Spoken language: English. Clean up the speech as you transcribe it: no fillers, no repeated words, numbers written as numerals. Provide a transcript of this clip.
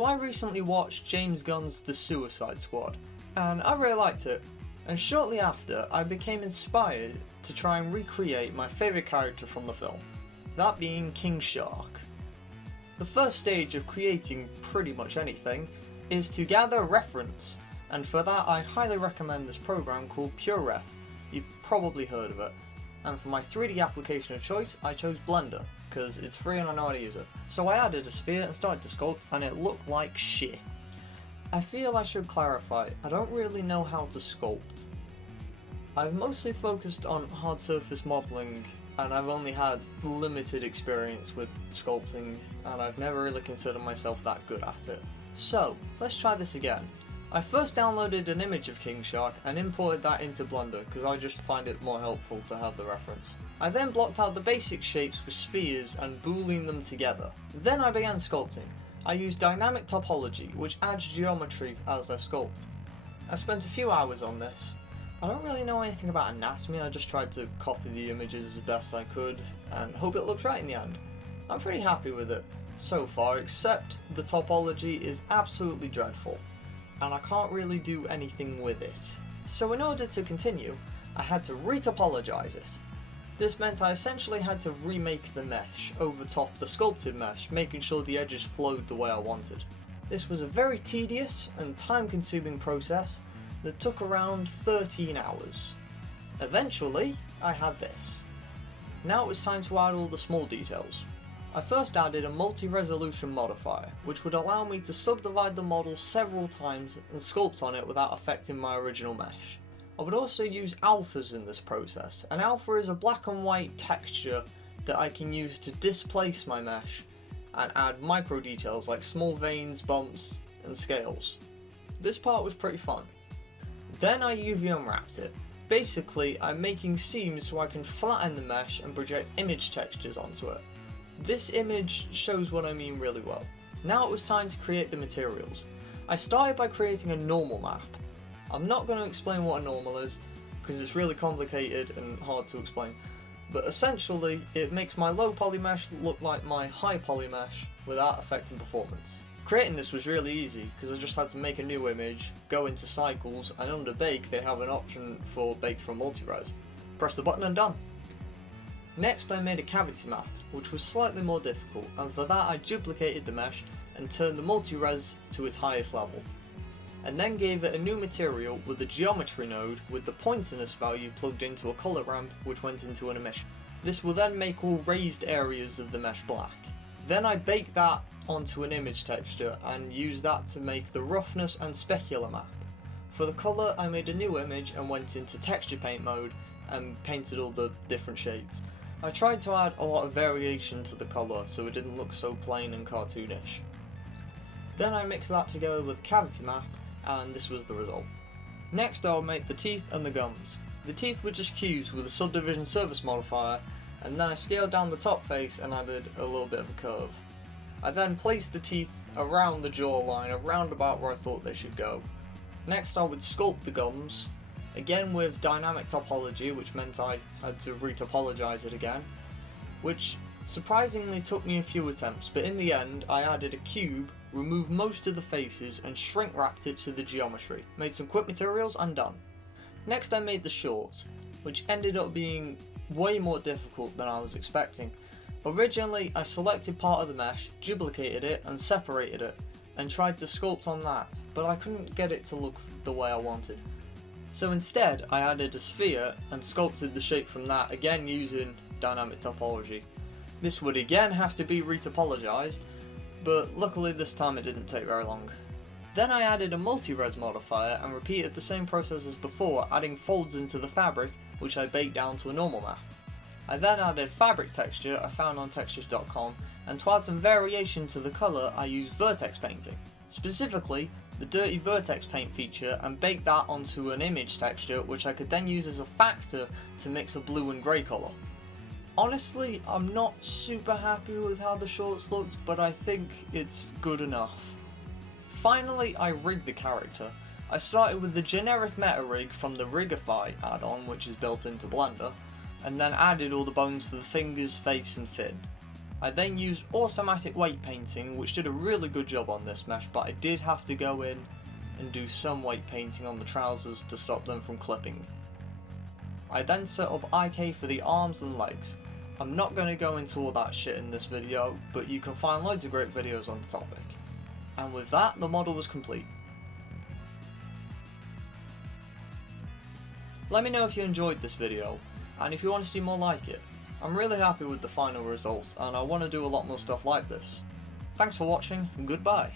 So I recently watched James Gunn's The Suicide Squad, and I really liked it. And shortly after, I became inspired to try and recreate my favourite character from the film, that being King Shark. The first stage of creating pretty much anything is to gather reference, and for that I highly recommend this program called PureRef. You've probably heard of it. And for my 3D application of choice, I chose Blender, because it's free and I know how to use it. So I added a sphere and started to sculpt, and it looked like shit. I feel I should clarify, I don't really know how to sculpt. I've mostly focused on hard surface modelling, and I've only had limited experience with sculpting, and I've never really considered myself that good at it. So, let's try this again. I first downloaded an image of King Shark and imported that into Blender because I just find it more helpful to have the reference. I then blocked out the basic shapes with spheres and booleaned them together. Then I began sculpting. I used dynamic topology, which adds geometry as I sculpt. I spent a few hours on this. I don't really know anything about anatomy, I just tried to copy the images as best I could and hope it looks right in the end. I'm pretty happy with it so far, except the topology is absolutely dreadful, and I can't really do anything with it. So in order to continue, I had to re-topologize it. This meant I essentially had to remake the mesh over top the sculpted mesh, making sure the edges flowed the way I wanted. This was a very tedious and time-consuming process that took around 13 hours. Eventually, I had this. Now it was time to add all the small details. I first added a multi-resolution modifier, which would allow me to subdivide the model several times and sculpt on it without affecting my original mesh. I would also use alphas in this process. An alpha is a black and white texture that I can use to displace my mesh and add micro details like small veins, bumps, and scales. This part was pretty fun. Then I UV unwrapped it. Basically, I'm making seams so I can flatten the mesh and project image textures onto it. This image shows what I mean really well. Now it was time to create the materials. I started by creating a normal map. I'm not going to explain what a normal is, because it's really complicated and hard to explain, but essentially it makes my low poly mesh look like my high poly mesh without affecting performance. Creating this was really easy because I just had to make a new image, go into cycles, and under bake they have an option for bake from multi-res. Press the button and done. Next I made a cavity map, which was slightly more difficult, and for that I duplicated the mesh and turned the multi-res to its highest level, and then gave it a new material with a geometry node with the pointiness value plugged into a colour ramp which went into an emission. This will then make all raised areas of the mesh black. Then I baked that onto an image texture and used that to make the roughness and specular map. For the colour I made a new image and went into texture paint mode and painted all the different shades. I tried to add a lot of variation to the colour so it didn't look so plain and cartoonish. Then I mixed that together with cavity map and this was the result. Next I will make the teeth and the gums. The teeth were just cubes with a subdivision surface modifier, and then I scaled down the top face and added a little bit of a curve. I then placed the teeth around the jawline, around about where I thought they should go. Next I would sculpt the gums, again with dynamic topology, which meant I had to re-topologize it again, which surprisingly took me a few attempts, but in the end I added a cube, removed most of the faces and shrink wrapped it to the geometry, made some quick materials and done. Next I made the shorts, which ended up being way more difficult than I was expecting. Originally I selected part of the mesh, duplicated it and separated it, and tried to sculpt on that, but I couldn't get it to look the way I wanted. So instead I added a sphere and sculpted the shape from that, again using dynamic topology. This would again have to be re-topologized, but luckily this time it didn't take very long. Then I added a multi-res modifier and repeated the same process as before, adding folds into the fabric, which I baked down to a normal map. I then added fabric texture I found on textures.com, and to add some variation to the colour I used vertex painting, specifically the dirty vertex paint feature, and baked that onto an image texture which I could then use as a factor to mix a blue and grey colour. Honestly, I'm not super happy with how the shorts looked, but I think it's good enough. Finally, I rigged the character. I started with the generic meta rig from the Rigify add-on, which is built into Blender, and then added all the bones for the fingers, face and fin. I then used automatic weight painting, which did a really good job on this mesh, but I did have to go in and do some weight painting on the trousers to stop them from clipping. I then set up IK for the arms and legs. I'm not going to go into all that shit in this video, but you can find loads of great videos on the topic. And with that, the model was complete. Let me know if you enjoyed this video, and if you want to see more like it. I'm really happy with the final results, and I want to do a lot more stuff like this. Thanks for watching, and goodbye.